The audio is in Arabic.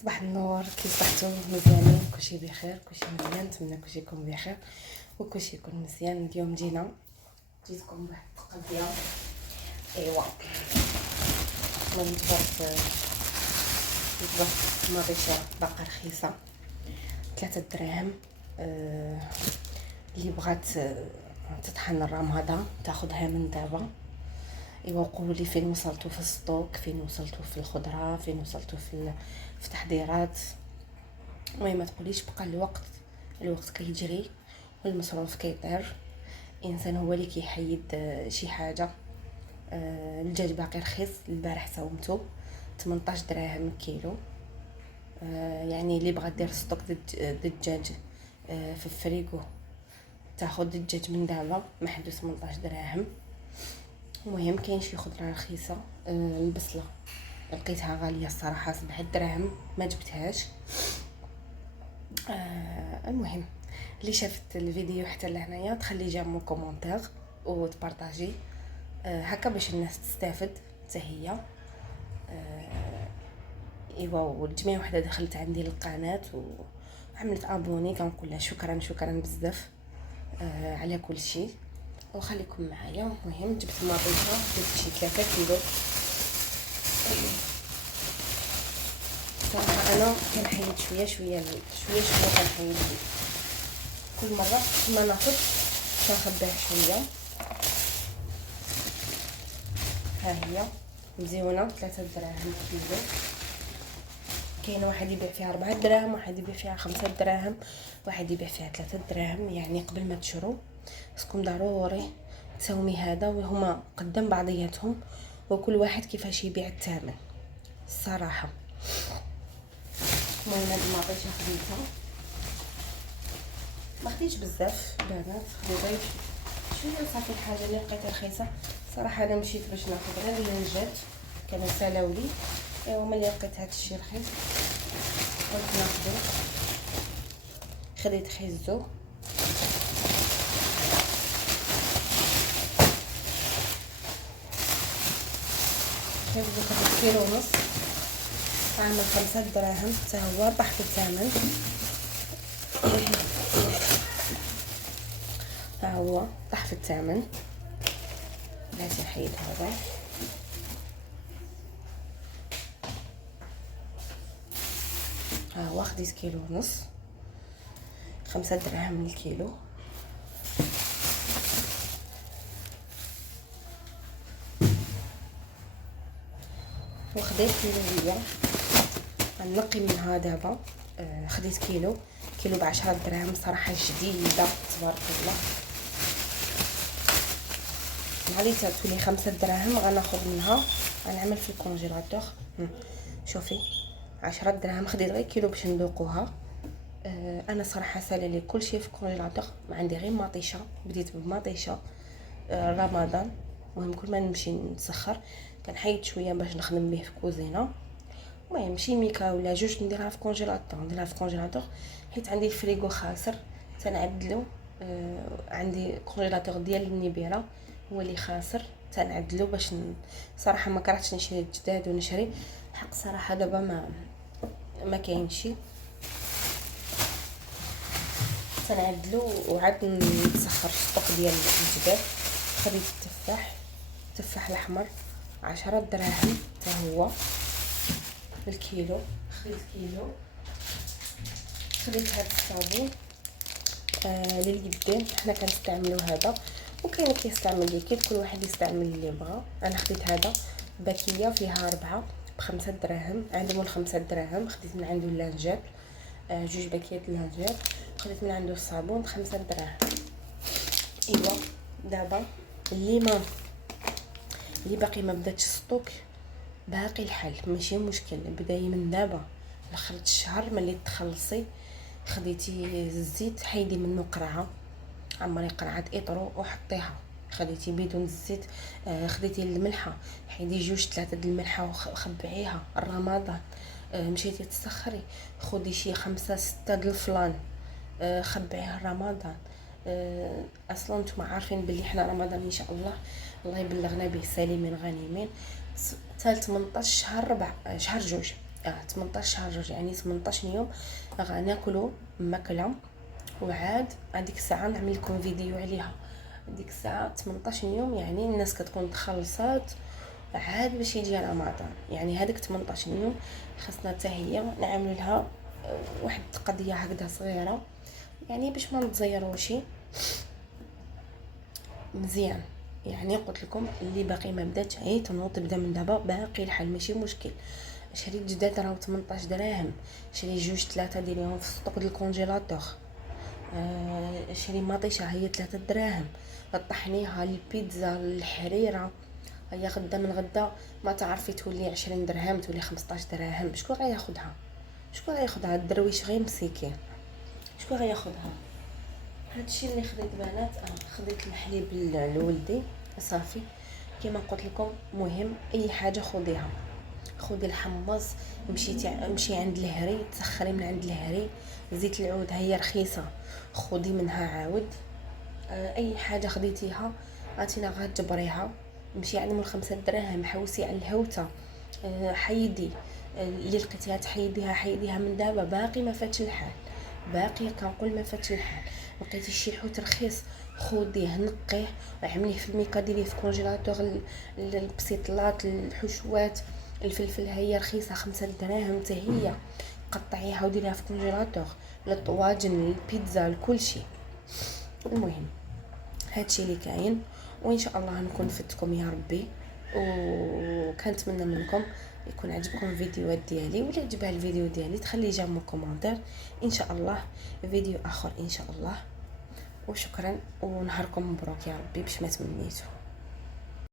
صباح النور، كي صبحتوا؟ مزيانين؟ كلشي بخير؟ كلشي مزيان؟ نتمنى كلشي يكون بخير وكلشي يكون مزيان. اليوم جيتكم بواحد التقضيه. ايوا المهم تبارك ماريشة باقا رخيصه، 3 دراهم. اللي بغات تطحن رمضان تاخذها من دابا. ايوا قولوا لي فين وصلتوا في السطوك، فين وصلتوا في الخضره، فين وصلتوا في تحضيرات. المهم ما تقوليش بقى الوقت كيجري والمصروف كيطير. الانسان هو اللي كيحيد شي حاجه. الدجاج باقي رخيص، البارح صومته 18 دراهم كيلو. يعني اللي بغا دير ستوك الدجاج في الفريغو تاخذ الدجاج من دابا محدود 18 دراهم. المهم كاين شي خضره رخيصه. البصله لقيتها غاليه الصراحه 7 دراهم، ما جبتهاش. المهم اللي شافت الفيديو حتى لهنايا تخلي جام كومونتير وتبارطاجي، هكا باش الناس تستافد حتى هي. ايوا والجميع وحده دخلت عندي للقناه وعملت ابوني، كنقول لها شكرا بزاف على كل شيء، وخليكم معايا. المهم جبت ماريشة، جبت شي 3 كيلو. صراحه انا كنحيد شويه كنحيد كل مره ما ناخذ كنخبيه شويه. ها هي مزيونه 3 دراهم كيلو. كاين واحد يبيع فيها 4 دراهم، واحد يبيع فيها 5 دراهم، واحد يبيع فيها 3 دراهم. يعني قبل ما تشرو خصكم ضروري تساومي هذا وهما قدام بعضياتهم، وكل واحد كيفاش يبيع الثمن الصراحه. المهم هاد المطيشه خديتها، ما خديتش بزاف بنات، خديت غير شويه صافي. الحاجه اللي لقيتها رخيصه صراحه انا مشيت باش ناخذ غير اللانجات، كانوا سالاولي. ايوا ملي لقيت هاد الشيء رخيص قلت ناخذو. خديت خيزو، خديت كيلو ونص، عامل 5 دراهم، حتى هو طاح في الثمن. ها هو طاح في الثمن. بلاتي نحيد هذا. ها هو خديت كيلو ونص، 5 دراهم للكيلو. وخديت كيلو هي غنقي منها دابا. خديت كيلو ب10 دراهم، صراحه جديده تبارك الله. نهاري تولي 5 دراهم غناخذ منها، غنعمل في الكونجيلاتور. شوفي 10 دراهم، خديت غير كيلو باش ندوقوها. انا صراحه سالي لي كلشي في الكونجيلاتور، ما عندي غير مطيشه، بديت بمطيشه رمضان. المهم كل ما نمشي نسخر كنحيد شويه باش نخدم به في كوزينه. المهم شي ميكا ولا جوج نديرها في كونجيلاتور، حيت عندي الفريغو خاسر تنعدلو. عندي كونجيلاتور ديال النبيره هو اللي خاسر، تنعدلو باش صراحه ما كرهتش نشري جداد ونشري الحق. صراحه دابا ما كاينش شي، تنعدلو وعاد نسخر السطوك ديال الجداد. خديت التفاح الاحمر 10 دراهم حتى هو الكيلو. خديت هاد الصابون لليدين، حنا كنستعملوا هذا وكاين كيستعمل ليكيد، كل واحد يستعمل اللي بغا. انا خديت هذا باكيه فيها 4 ب5 دراهم، عندهم 5 دراهم. خديت من عنده اللانجات، 2 باكيات اللانجات. خديت من عنده الصابون ب5 دراهم. ايوا دابا اللي باقي ما بداتش ستوك باقي الحل، ماشي مشكل. بداي من دابا لاخر الشهر ملي تخلصي خديتي الزيت حيدي منه قرعه، عمري قرعه اطرو وحطيها. خديتي بدون الزيت، خديتي الملحه حيدي 2-3 د الملحه وخبعيها رمضان. مشيتي تسخري خدي شي 5-6 د الفلان، خبعيه رمضان. اصلا نتوما عارفين بلي حنا رمضان ان شاء الله يبلغنا به سالمين غانمين. 18 شهر 4 شهر 2 18 شهر يعني 18 يوم غناكلو ماكله. وعاد هذيك الساعه نعمل لكم فيديو عليها. ديك الساعه 18 يوم يعني الناس كتكون تخلصات عاد باش يجي رمضان. يعني هذيك 18 يوم خاصنا حتى هي نعمل لها واحد القضيه هكذا صغيره، يعني باش ما نتزيروش مزيان. يعني قلت لكم اللي باقي ما بداتش تنوض تبدا من دابا، باقي الحال ماشي مشكل. شريت جداد راهو 18 دراهم، شري جوج 3 ديريهم في السطوك ديال الكونجيلاتور. شري مطيشه هي 3 دراهم، طحنيها البيتزا الحريره هي غدا من غدا ما تعرفي تولي 20 درهم تولي 15 درهم. شكون غياخدها؟ شكون غياخدها؟ الدرويش غير مسكين، شكون غياخدها؟ هادشي اللي خديت بنات. خديت الحليب لولدي صافي. كما قلت لكم مهم اي حاجه خديها، خدي الحمص. مشي عند الهري تسخري من عند الهري. زيت العود هي رخيصه خدي منها عاود. اي حاجه خديتيها عطينا غتجبريها. مشي عند 5 دراهم حوسي على الهوته. حيدي اللي لقيتيها حيديها من دابا، باقي ما فاتش الحال، باقي كنقول ما فاتش الحال. لقيتي شي حوت رخيص خديه نقيه وعمليه في الميكا، ديريه في كونجيلاتور. البسيطلات الحشوات الفلفل هي رخيصه 5 دراهم حتى هي، قطعيها وديريها في كونجيلاتور للطواجن البيتزا لكل شيء. المهم هادشي اللي كاين، وان شاء الله نكون فدتكم يا ربي. وكنتمنى منكم يكون عجبكم الفيديوهات ديالي، ولا عجبها الفيديو ديالي تخلي جنبه كومونتير. ان شاء الله فيديو اخر ان شاء الله. وشكرا ونهاركم مبروك يا ربي باش ما تمنيتو.